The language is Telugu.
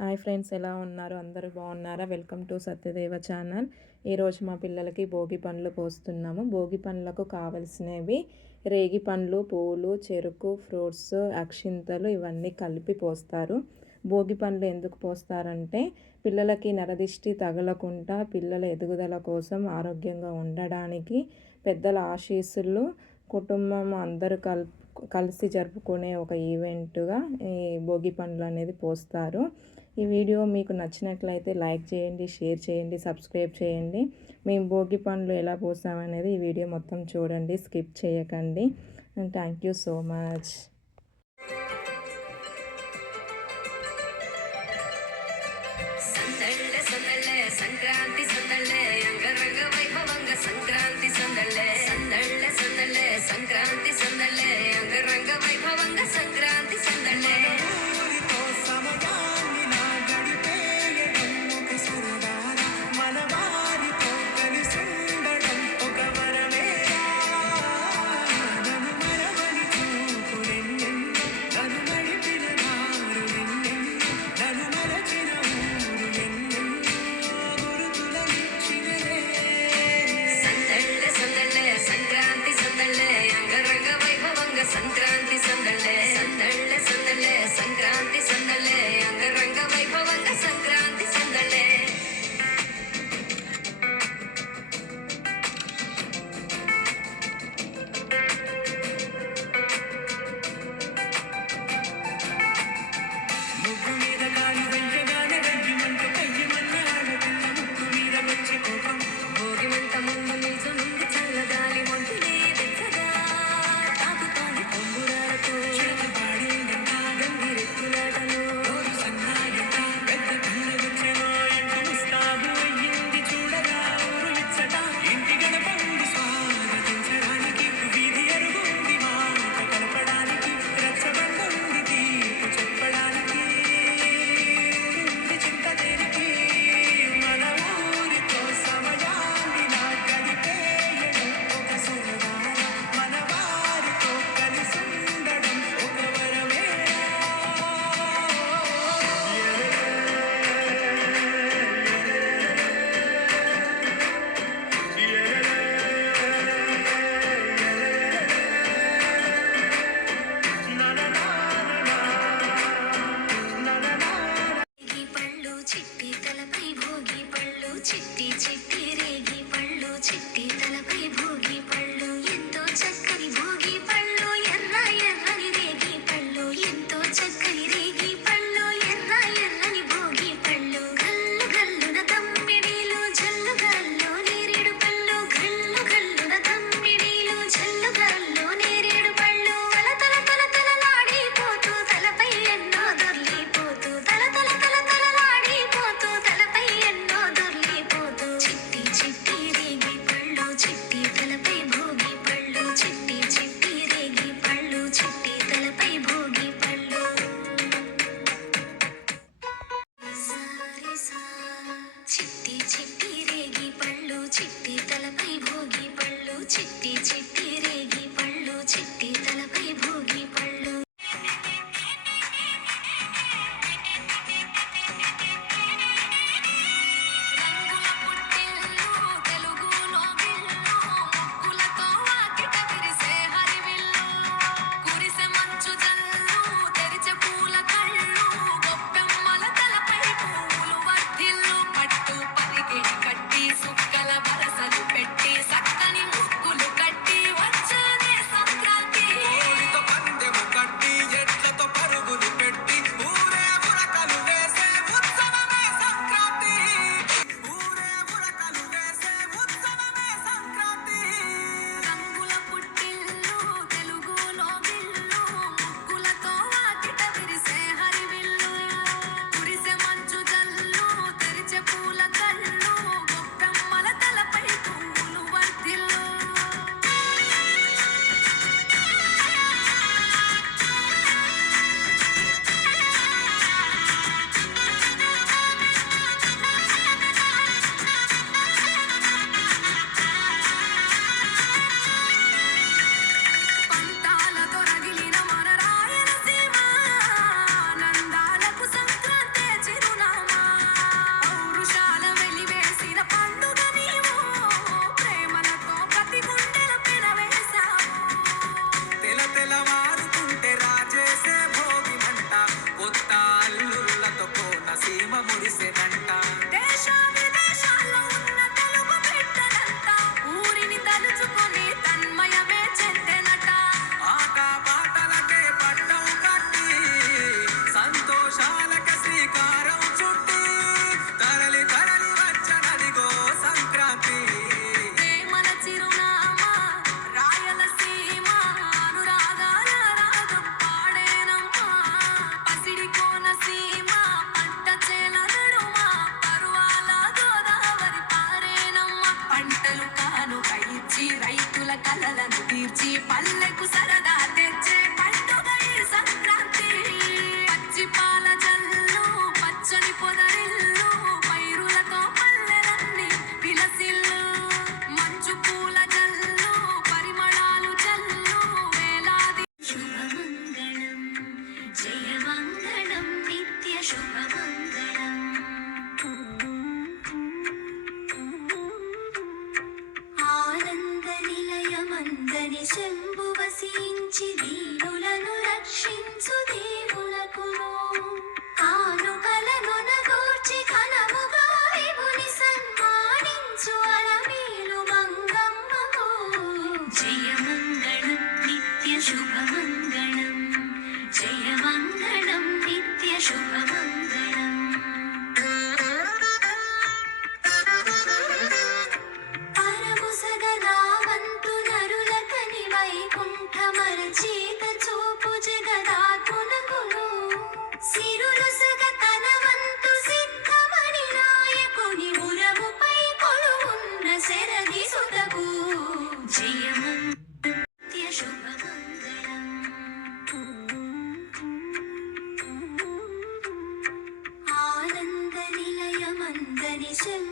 హాయ్ ఫ్రెండ్స్, ఎలా ఉన్నారు? అందరూ బాగున్నారా? Welcome to Satyadeva channel. ఈరోజు మా పిల్లలకి భోగి పండ్లు పోస్తున్నాము. భోగి పండ్లకు కావలసినవి రేగి పండ్లు, పువ్వులు, చెరుకు, ఫ్రూట్స్, అక్షింతలు ఇవన్నీ కలిపి పోస్తారు. భోగి పండ్లు ఎందుకు పోస్తారంటే పిల్లలకి నరదిష్టి తగలకుండా పిల్లల ఎదుగుదల కోసం ఆరోగ్యంగా ఉండడానికి పెద్దల ఆశీస్సులు కుటుంబం అందరూ కలిసి జరుపుకునే ఒక ఈవెంట్గా ఈ భోగి పండ్లు అనేది పోస్తారు. ఈ వీడియో మీకు నచ్చినట్లయితే లైక్ చేయండి, షేర్ చేయండి, సబ్స్క్రైబ్ చేయండి. మేము భోగి పండ్లు ఎలా పోసామనేది ఈ వీడియో మొత్తం చూడండి, స్కిప్ చేయకండి. Thank you so much. Sankranti సందళ్ళే అంగరంగ వైభవంగా సంక్రాంతి సందళ్ళే సందళ్ళే సందళ్ళే సంక్రాంతి సందళ్ళే అంగరంగ వైభవంగా సంక్రాంతి సందళ్ళే సంక్రాంతి సందళ్ళే సందళ్ళే సందళ్ళే సంక్రాంతి సందళ్ళే అంగరంగ వైభవంగా సంక్రాంతి సందళ్ళే ముగ్గు మీద కాలు వెయ్యగానే వెయ్యమంటూ కయ్యమన్న ఆడపిల్ల ముగ్గు మీద వచ్చి కోపం భోగి మంట ముందు నిల్చునుంది చల్లగాలి ఒంటినే వెచ్చగా తాకుతోంది పొంగురాలతో చిలకపాడి గంగిరెత్తులాటలో రోజు సన్నాయట పెద్ద పిల్ల వచ్చెనో ఎంట ముస్తాబు అయ్యింది చూడగా ఊరు ఇచ్చట ఇంటి గడపండి స్వాగతించడానికి వీధి అరుగుంది మాట కలపడానికి రచ్చబండ ఉంది తీర్పు చెప్పడానికి ఊరింది చింత దేనికి మన ఊరితో సమయాన్ని నా గడిపేయడం ఒక సరదా మన వారితో కలిసి ఉండడం ఒక వరమే రేగి పళ్ళు చిట్టి తలపై భోగి పళ్ళు చిట్టి చిట్టి రేగి పళ్ళు చిట్టి తలపై భోగి పళ్ళు ఎంతో చక్కని భోగి పళ్ళు ఎర్ర ఎర్రని రేగి పళ్ళు ఎంతో చక్కని రేగి పళ్ళు ఎర్ర ఎర్రని భోగి పళ్ళు గల్లు గల్లున తమ్మిడీలు జల్లు గల్లు నేరేడు పళ్ళు గల్లు గల్లున తమ్మిడీలు జల్లు గల్లు నేరేడు పళ్ళు తల తల తలలాడిపోతూ తలపై ఎన్నో దొర్లిపోతూ తల తల తల తలలాడిపోతూ తలపై ఎన్నో దొర్లిపోతూ చిట్టి చిట్టి రేగి పళ్ళు చిట్టి తలపై భోగి పళ్ళు చిట్టి చిట్టి రేగి పళ్ళు చిట్టి తలపై భోగి పళ్ళు చిట్టి చిట్టి రేగి పళ్ళు చిట్టి తలపై భోగి పళ్ళు చిట్టి చిట్టి రేగి పళ్ళు చిట్టి తలపై భోగి పళ్ళు రంగుల పుట్టిల్లు తెలుగులో గిల్లు ముగ్గులతో వాకిట విరిసే హరివిల్లు కురిసె మంచు జల్లు తెరిచే పూల కళ్ళు గొప్పెమ్మల తలపై పూలు వర్ధిల్లు పట్టు పరిగె కట్టి సుక్కల వరసలు పెట్టి సక్కని ముగ్గులు కట్టి ప్రేమ మురిసెనంట. దేశ విదేశాల్లో ఉన్న తెలుగు బిడ్డలంతా ఊరిని తలుచుకొని తన్మయమే చెందెనట. ఆట పాటలకే పట్టం కట్టి సంతోషాలకే శ్రీకారం చుట్టి తరలి తరలి వచ్చనదిగో సంక్రాంతి. ప్రేమల చిరునామా రాయలసీమ అనురాగాల రాగం పాడేనమ్మా. పసిడి కోనసీమ పంట చేల నడుమ పరువాల గోదావరి పారేనమ్మ. పంటలు కానుక ఇచ్చి రైతుల కలలను తీర్చి పల్లెకు సరదా తెచ్చే పండుగ ఈ సంక్రాంతి. పచ్చి పాల జల్లు పచ్చని పొదరిల్లు పైరులతో పల్లెలన్నీ విలసిల్లు. మంచు పూల జల్లు పరిమళాలు జల్లు వేలాది. శుభమంగళం జయమంగళం నిత్య శుభమంగళం. ఆనంద నిలయమందని శంభు వసించి దీనులను రక్షించు దేవులకును కానుకలను నగూర్చి ఘనముగా విభుని సన్మానించు అలమేలు మంగమ్మకు. జయమంగళం నిత్య శుభమంగళం జయమంగళం నిత్య శుభమంగళం. పరముసగనావంతు నరులకని వైకుంఠమరచేత చూపు జగదాత్మునకును సిరులు సగతనవంతు సిద్ధమణి నాయకుని ఉరముపై కొలువున్న శరది సుతకు. జయమంత్య శుభమంగళం. ఆనంద నిలయమందని శంభు